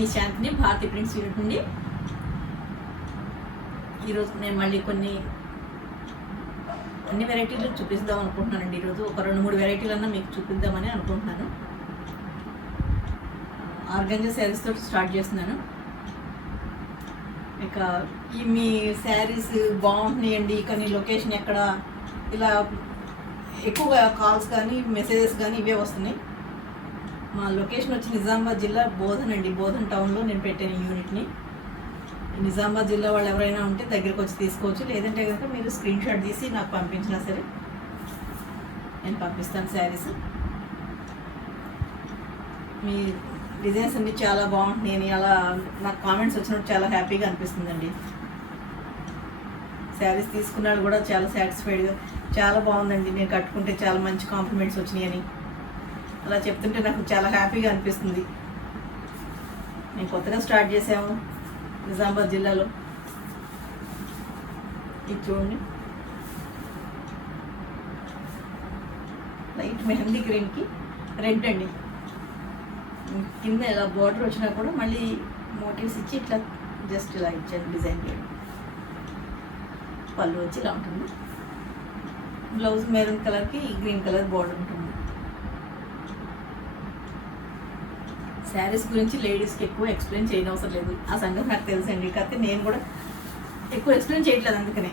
మీ శాంతిని Bharati prints unit నుండి ఈరోజు నేను మళ్ళీ కొన్ని అన్ని వెరైటీలు చూపిద్దాం అనుకుంటున్నానండి. ఈరోజు ఒక రెండు మూడు వెరైటీలన్నా మీకు చూపిద్దామని అనుకుంటున్నాను. ఆర్గంజా శారీస్ తోటి స్టార్ట్ చేస్తున్నాను. ఇక ఈ మీ శారీస్ బాగుంటున్నాయండి. కానీ లొకేషన్ ఎక్కడ? ఇలా ఎక్కువగా కాల్స్ కానీ మెసేజెస్ కానీ ఇవే వస్తున్నాయి. మా లొకేషన్ వచ్చి నిజామాబాద్ జిల్లా బోధన్ అండి. బోధన్ టౌన్లో నేను పెట్టాను ఈ యూనిట్ని. నిజామాబాద్ జిల్లా వాళ్ళు ఎవరైనా ఉంటే దగ్గరకు వచ్చి తీసుకోవచ్చు. లేదంటే కనుక మీరు స్క్రీన్ షాట్ తీసి నాకు పంపించినా సరే నేను పంపిస్తాను శారీస్. మీ డిజైన్స్ అన్ని చాలా బాగుంటున్నాయి. నేను అలా నాకు కామెంట్స్ వచ్చినప్పుడు చాలా హ్యాపీగా అనిపిస్తుందండి. శారీస్ తీసుకున్నాడు కూడా చాలా సాటిస్ఫైడ్గా చాలా బాగుందండి. నేను కట్టుకుంటే చాలా మంచి కాంప్లిమెంట్స్ వచ్చినాయని. అలా చెప్తుంటే నాకు చాలా హ్యాపీగా అనిపిస్తుంది. నేను కొత్తగా స్టార్ట్ చేసాము నిజామాబాద్ జిల్లాలో. ఇది చూడండి. లైట్ మెహందీ గ్రీన్కి రెడ్ అండి. కింద ఇలా బార్డర్ వచ్చినా కూడా మళ్ళీ మోటివ్స్ ఇచ్చి ఇట్లా జస్ట్ ఇలా ఇచ్చాను డిజైన్ చేయడం. పళ్ళు వచ్చి ఇలా ఉంటుంది. బ్లౌజ్ మెరూన్ కలర్కి గ్రీన్ కలర్ బార్డర్ ఉంటుంది. శారీస్ గురించి లేడీస్కి ఎక్కువ ఎక్స్ప్లెయిన్ చేయనవసరం లేదు. ఆ సంగతి నాకు తెలుసండి. కాకపోతే నేను కూడా ఎక్కువ ఎక్స్ప్లెయిన్ చేయట్లేదు అందుకనే.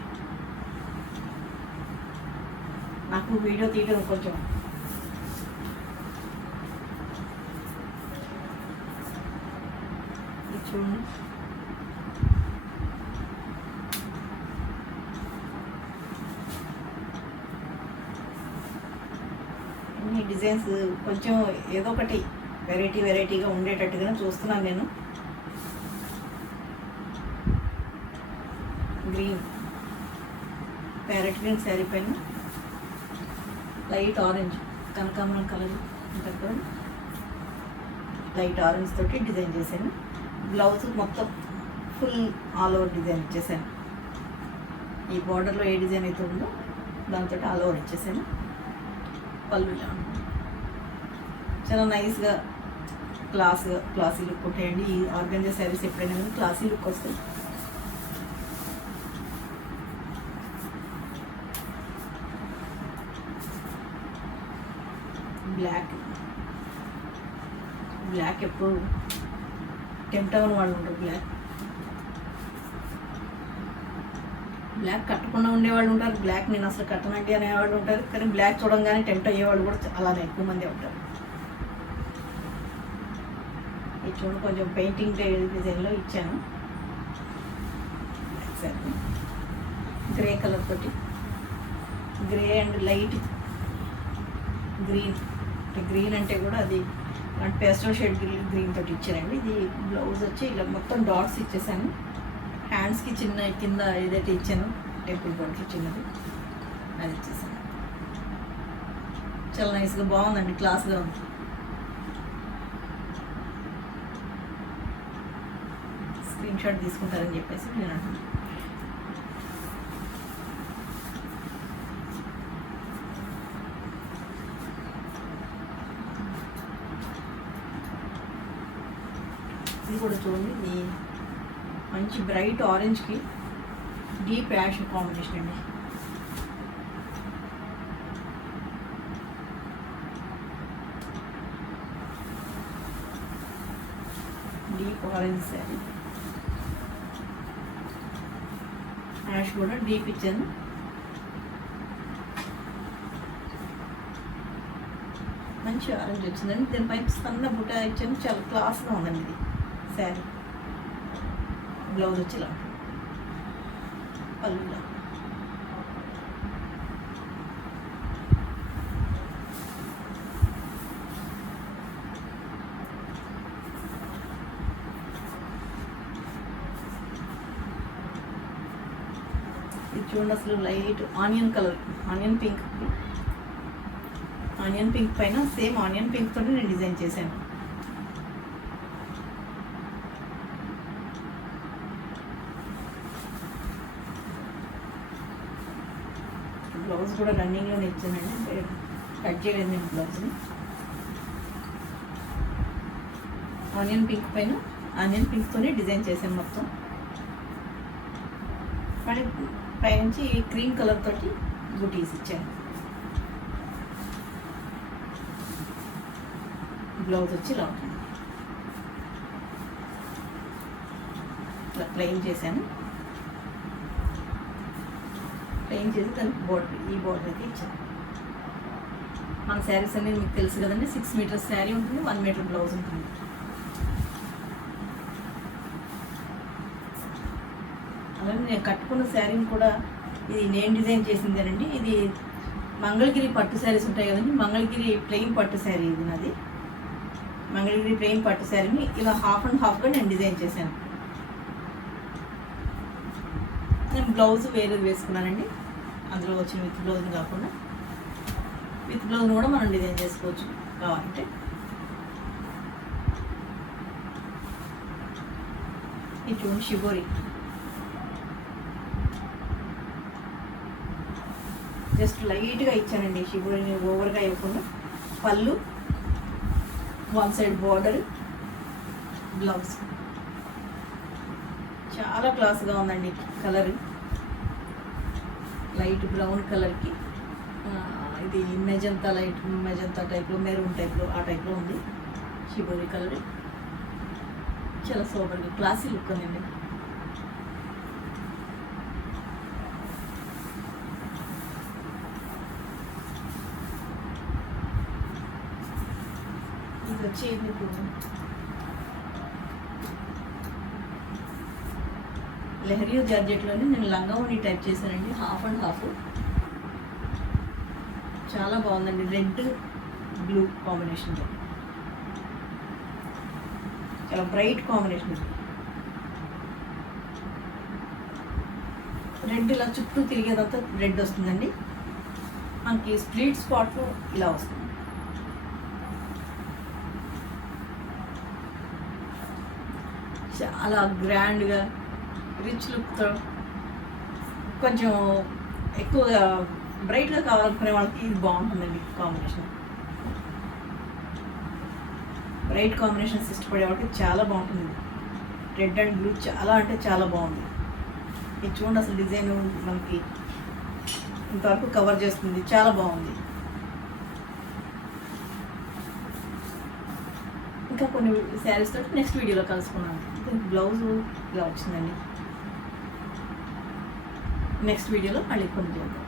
నాకు వీడియో తీయడం కొంచెం చూడండి డిజైన్స్ కొంచెం ఏదో ఒకటి వెరైటీ వెరైటీగా ఉండేటట్టుగా చూస్తున్నాను నేను. గ్రీన్. ప్యారెట్ గ్రీన్ శారీ పైన. Light orange. కనకాంబరం కలర్ ఉంటుంది కదా. లైట్ ఆరెంజ్ తోటి డిజైన్ చేశాను. బ్లౌజ్ మొత్తం ఫుల్ ఆల్ ఓవర్ డిజైన్ ఇచ్చేసాను ఈ బార్డర్లో ఏ డిజైన్ అయితే ఉందో దాంతో ఆల్ ఓవర్ ఇచ్చేసాను పళ్ళు చాలా నైస్గా క్లాస్ క్లాసీ లుక్ ఉంటాయండి. ఈ ఆర్గంజా శారీస్ ఎప్పుడైనా కానీ క్లాసీ లుక్ వస్తాయి బ్లాక్. బ్లాక్ ఎప్పుడు టెంప్ట్ అవ్వని వాళ్ళు ఉంటారు బ్లాక్. బ్లాక్ కట్టకుండా ఉండేవాళ్ళు ఉంటారు. బ్లాక్ నేను అసలు కట్టనండి అనేవాళ్ళు ఉంటారు. కానీ బ్లాక్ చూడంగానే టెంప్ట్ అయ్యేవాళ్ళు కూడా అలానే ఎక్కువ మంది ఉంటారు. ఇది చూడండి కొంచెం పెయింటింగ్ డిజైన్లో ఇచ్చాను. గ్రే కలర్ తోటి. Grey and light green green అంటే కూడా అది అంటే పేస్టల్ షేడ్ గ్రీన్ గ్రీన్ తోటి ఇచ్చారండి. ఇది బ్లౌజ్ వచ్చి ఇలా మొత్తం డాట్స్ ఇచ్చేసాను. హ్యాండ్స్కి చిన్న కింద ఏదైతే ఇచ్చాను టెంపుల్ బోర్డ్కి చిన్నది అది ఇచ్చేసాను. చాలా నైస్గా బాగుందండి క్లాస్గా ఉంది. స్క్రీన్ షాట్ తీసుకుంటారని చెప్పేసి నేను అంటున్నాను ఇది కూడా చూడండి మంచి బ్రైట్ ఆరెంజ్కి డీప్ యాష్ కాంబినేషన్ అండి. డీప్ ఆరెంజ్ సారీ యాష్ కూడా డీప్ ఇచ్చాను. మంచి ఆరెంజ్ వచ్చిందండి దీనిపైన సన్న బుట ఇచ్చాను. చాలా క్లాస్గా ఉందండి ఇది. శారీ బ్లౌజ్ వచ్చి ఇలా పళ్ళు ఇలా. ఇది చూడండి అసలు light onion colour onion pink. Onion pink పైన సేమ్ ఆనియన్ పింక్ తోటి నేను డిజైన్ చేశాను. బ్లౌజ్ కూడా రన్నింగ్లోనే ఇచ్చానండి. కట్ చేయలేదు నేను బ్లౌజ్ని. ఆనియన్ పింక్ పైన ఆనియన్ పింక్తోనే డిజైన్ చేశాను మొత్తం. కానీ పైనుంచి క్రీమ్ కలర్ తోటి బుటీస్ ఇచ్చాను బ్లౌజ్ వచ్చి ఇలా ఉంటుంది ఇట్లా ప్లెయిన్ చేశాను. ప్లెయిన్ చేసి దానికి బోర్డర్ ఈ బోర్డర్ అయితే ఇచ్చాను. మన శారీస్ అనేది మీకు తెలుసు కదండి సిక్స్ మీటర్స్ శారీ ఉంటుంది వన్ మీటర్ బ్లౌజ్ ఉంటుంది. అలాగే నేను కట్టుకున్న శారీని కూడా ఇది నేను డిజైన్ చేసిందేనండి. ఇది మంగళగిరి పట్టు శారీస్ ఉంటాయి కదండి మంగళగిరి ప్లెయిన్ పట్టు శారీ ఇది నాది. మంగళగిరి ప్లెయిన్ పట్టు శారీని ఇలా హాఫ్ అండ్ హాఫ్గా నేను డిజైన్ చేశాను. నేను బ్లౌజ్ వేరేది వేసుకున్నానండి. అందులో వచ్చిన విత్ బ్లౌజ్ కాకుండా. విత్ బ్లౌజ్ కూడా మనం డిజైన్ చేసుకోవచ్చు కావాలంటే. ఇది చూడండి షిబోరి జస్ట్ లైట్గా ఇచ్చానండి శివుడిని ఓవర్గా ఇవ్వకుండా. పళ్ళు వన్ సైడ్ బార్డర్ బ్లౌజ్ చాలా క్లాస్గా ఉందండి కలర్. లైట్ బ్రౌన్ కలర్కి ఇది మెజంతా లైట్ మెజంతా టైప్లో మెరూన్ టైప్లో ఆ టైప్లో ఉంది షిబోరి కలర్. చాలా సూపర్గా క్లాసీ లుక్ ఉందండి. వచ్చేది వచ్చి లెహరియో జార్జెట్లోనే నేను లంగావణి టైప్ చేశానండి హాఫ్ అండ్ హాఫ్ చాలా బాగుందండి రెడ్ బ్లూ కాంబినేషన్లో చాలా బ్రైట్ కాంబినేషన్ రెడ్ ఇలా చుట్టూ తిరిగేదంతా రెడ్ వస్తుందండి. మనకి స్ప్లిట్ స్పాట్లో ఇలా వస్తుంది. చాలా గ్రాండ్గా రిచ్ లుక్తో కొంచెం ఎక్కువగా బ్రైట్గా కావాలనుకునే వాళ్ళకి ఇది బాగుంటుందండి కాంబినేషన్. బ్రైట్ కాంబినేషన్స్ ఇష్టపడే వాళ్ళకి చాలా బాగుంటుంది. రెడ్ అండ్ బ్లూ చాలా అంటే చాలా బాగుంది. ఇది చూడండి అసలు డిజైన్ మనకి ఇంతవరకు కవర్ చేస్తుంది. చాలా బాగుంది. ఇంకా కొన్ని శారీస్ తోటి నెక్స్ట్ వీడియోలో కలుసుకున్నాను దీనికి బ్లౌజ్ ఇలా వచ్చిందండి. నెక్స్ట్ వీడియోలో మళ్ళీ కొన్ని చేద్దాం.